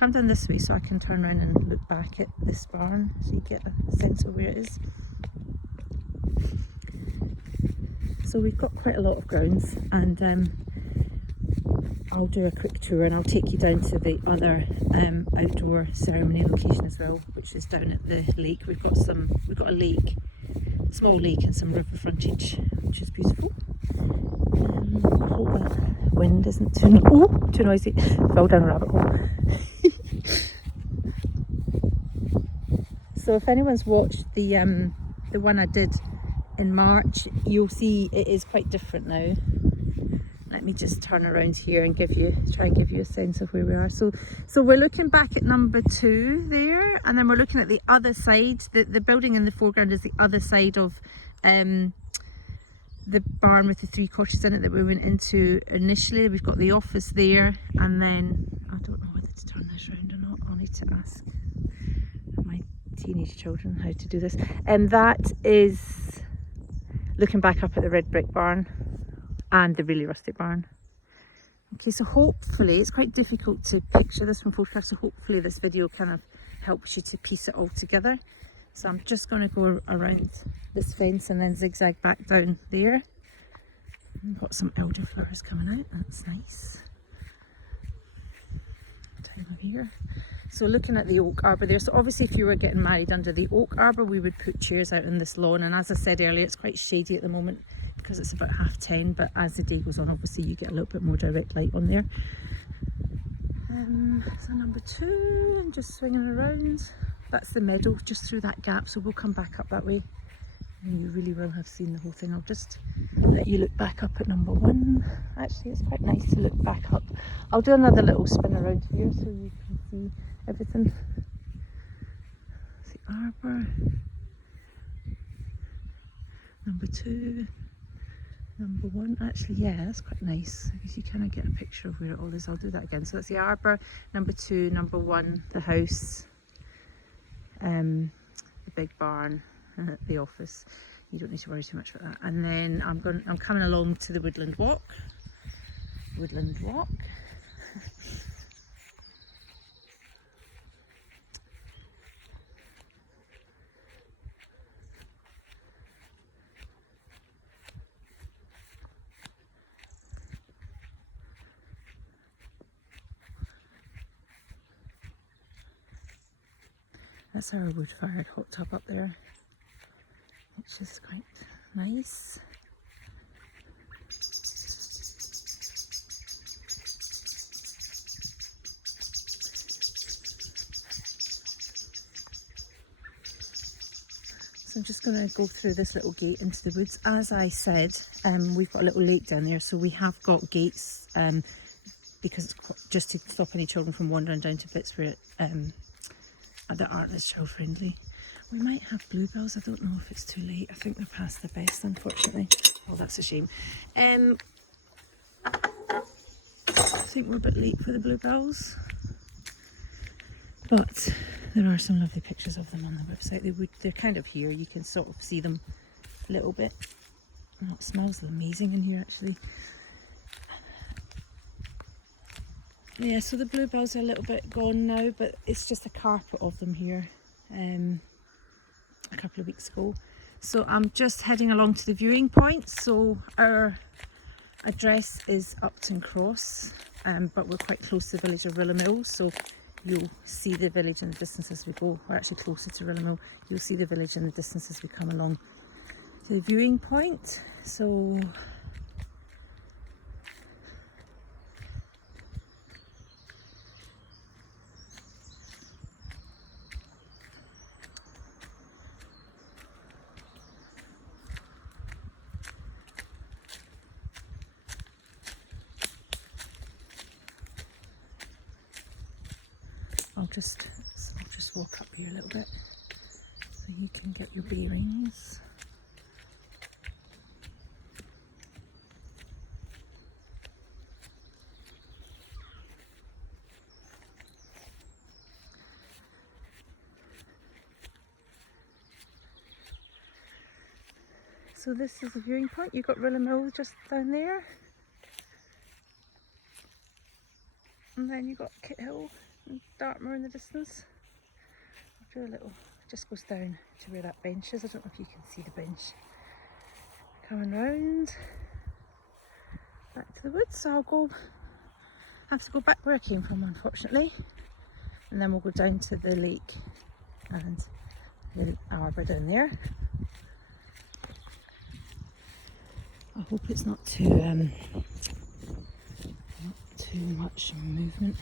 come down this way so I can turn around and look back at this barn so you get a sense of where it is. So we've got quite a lot of grounds, and I'll do a quick tour and I'll take you down to the other outdoor ceremony location as well, which is down at the lake. We've got a lake, small lake, and some river frontage, which is beautiful. I hope that wind isn't too noisy. Fell down a rabbit hole. So if anyone's watched the one I did in March, you'll see it is quite different now. Let me just turn around here and try and give you a sense of where we are. So we're looking back at number 2 there, and then we're looking at the other side. The building in the foreground is the other side of the barn with the 3 cottages in it that we went into initially. We've got the office there, and then I don't know whether to turn this around or not. I'll need to ask my teenage children how to do this. And that is looking back up at the red brick barn and the really rustic barn. Okay, so hopefully, it's quite difficult to picture this from photographs, so hopefully this video kind of helps you to piece it all together. So I'm just going to go around this fence and then zigzag back down there. We've got some elderflowers coming out, that's nice. Time of year. So looking at the oak arbour there, so obviously if you were getting married under the oak arbour, we would put chairs out on this lawn, and as I said earlier, it's quite shady at the moment because it's about 10:30, but as the day goes on, obviously you get a little bit more direct light on there. So number 2, and just swinging around. That's the meadow just through that gap, so we'll come back up that way and you really will have seen the whole thing. I'll just let you look back up at number 1. Actually, it's quite nice to look back up. I'll do another little spin around here so you can see everything. The arbour, number 2, number 1. Actually, yeah, that's quite nice because you kind of get a picture of where it all is. I'll do that again. So that's the arbour, number 2, number 1, the house, the big barn, the office. You don't need to worry too much about that. And then I'm coming along to the woodland walk. That's our wood-fired hot tub up there, which is quite nice. So I'm just going to go through this little gate into the woods. As I said, we've got a little lake down there, so we have got gates because it's just to stop any children from wandering down to bits where that aren't as child friendly. We might have bluebells. I don't know if it's too late. I think they're past their best, unfortunately. Oh, that's a shame. I think we're a bit late for the bluebells, but there are some lovely pictures of them on the website. They're kind of here. You can sort of see them a little bit. Oh, it smells amazing in here, actually. Yeah, so the bluebells are a little bit gone now, but it's just a carpet of them here a couple of weeks ago. So I'm just heading along to the viewing point. So our address is Upton Cross, but we're quite close to the village of Rillamille, so you'll see the village in the distance as we go. We're actually closer to Rillamille. You'll see the village in the distance as we come along to the viewing point. So I'll just walk up here a little bit so you can get your bearings. So this is the viewing point. You've got Rillamille just down there, and then you've got Kit Hill and Dartmoor in the distance. I'll do a little, just goes down to where that bench is. I don't know if you can see the bench. Coming round back to the woods, so I'll have to go back where I came from, unfortunately, and then we'll go down to the lake and the arbour down there. I hope it's not too much movement.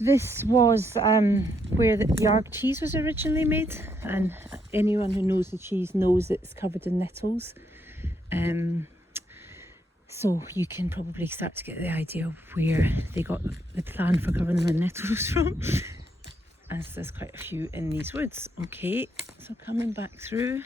This was where the Arg cheese was originally made, and anyone who knows the cheese knows it's covered in nettles. So you can probably start to get the idea of where they got the plan for covering them in nettles from, as there's quite a few in these woods. Okay, so coming back through.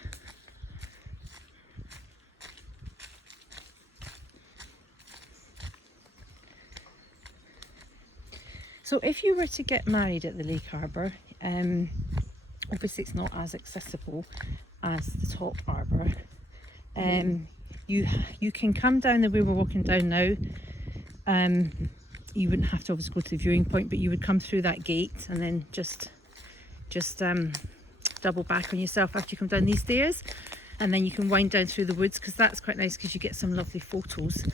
So if you were to get married at the Lake Arbour, obviously it's not as accessible as the top arbour. You can come down the way we're walking down now. You wouldn't have to obviously go to the viewing point, but you would come through that gate and then just double back on yourself after you come down these stairs, and then you can wind down through the woods, because that's quite nice because you get some lovely photos.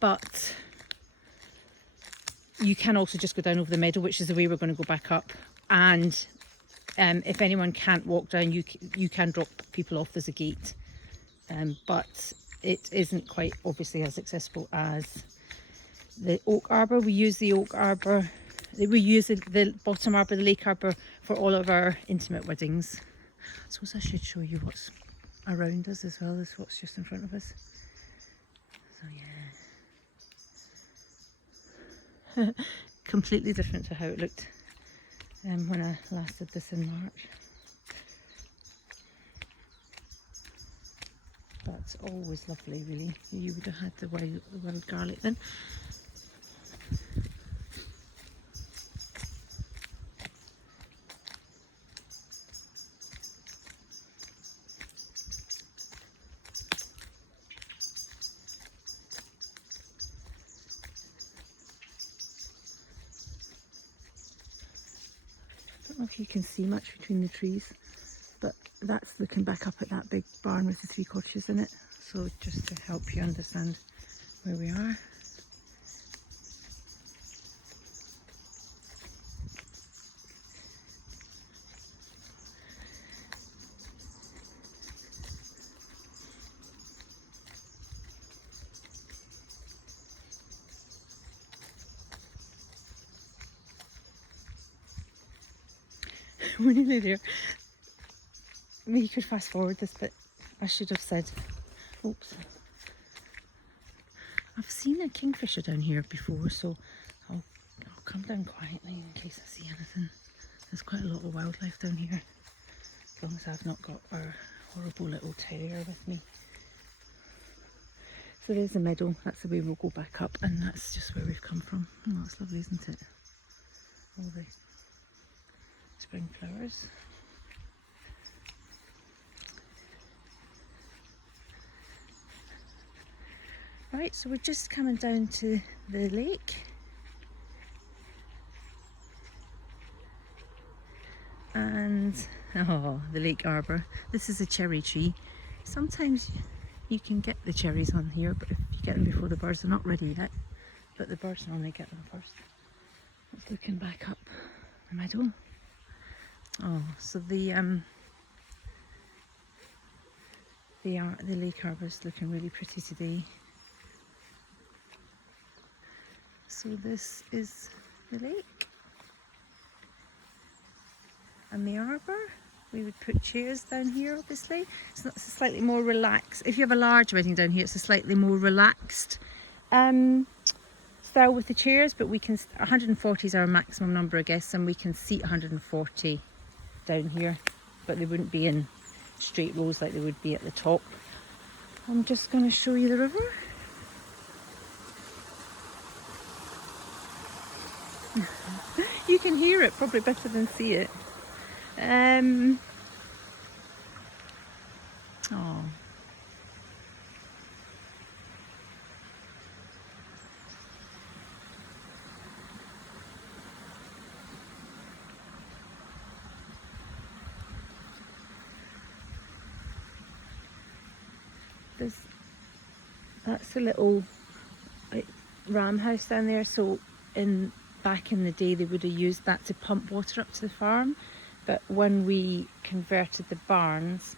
But you can also just go down over the meadow, which is the way we're going to go back up. And if anyone can't walk down, you can drop people off. There's a gate, but it isn't quite obviously as accessible as the oak arbour. We use the oak arbour, we use the bottom arbour, the lake arbour, for all of our intimate weddings. I suppose I should show you what's around us as well as what's just in front of us. So yeah, completely different to how it looked when I last did this in March. That's always lovely, really. You would have had the wild garlic then. I don't know if you can see much between the trees, but that's looking back up at that big barn with the 3 cottages in it. So just to help you understand where we are. We're nearly there. You could fast forward this bit. I should have said, oops. I've seen a kingfisher down here before, so I'll come down quietly in case I see anything. There's quite a lot of wildlife down here, as long as I've not got our horrible little terrier with me. So there's the meadow, that's the way we'll go back up, and that's just where we've come from. Oh, that's lovely, isn't it? All the spring flowers. Right, so we're just coming down to the lake. And, oh, the lake arbour. This is a cherry tree. Sometimes you can get the cherries on here, but if you get them before the birds are not ready yet, but the birds normally get them first. It's looking back up the meadow. Oh, so the lake arbour is looking really pretty today. So this is the lake and the arbour. We would put chairs down here, obviously. It's slightly more relaxed. If you have a large wedding down here, it's a slightly more relaxed style with the chairs, but we can, 140 is our maximum number of guests, and we can seat 140 down here, but they wouldn't be in straight rows like they would be at the top. I'm just going to show you the river. You can hear it probably better than see it. Oh. That's a little like, ram house down there. So back in the day they would have used that to pump water up to the farm, but when we converted the barns,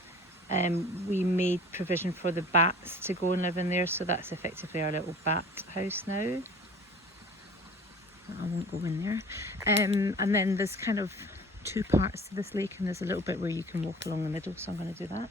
we made provision for the bats to go and live in there, so that's effectively our little bat house now. I won't go in there. And then there's kind of two parts to this lake, and there's a little bit where you can walk along the middle, so I'm going to do that.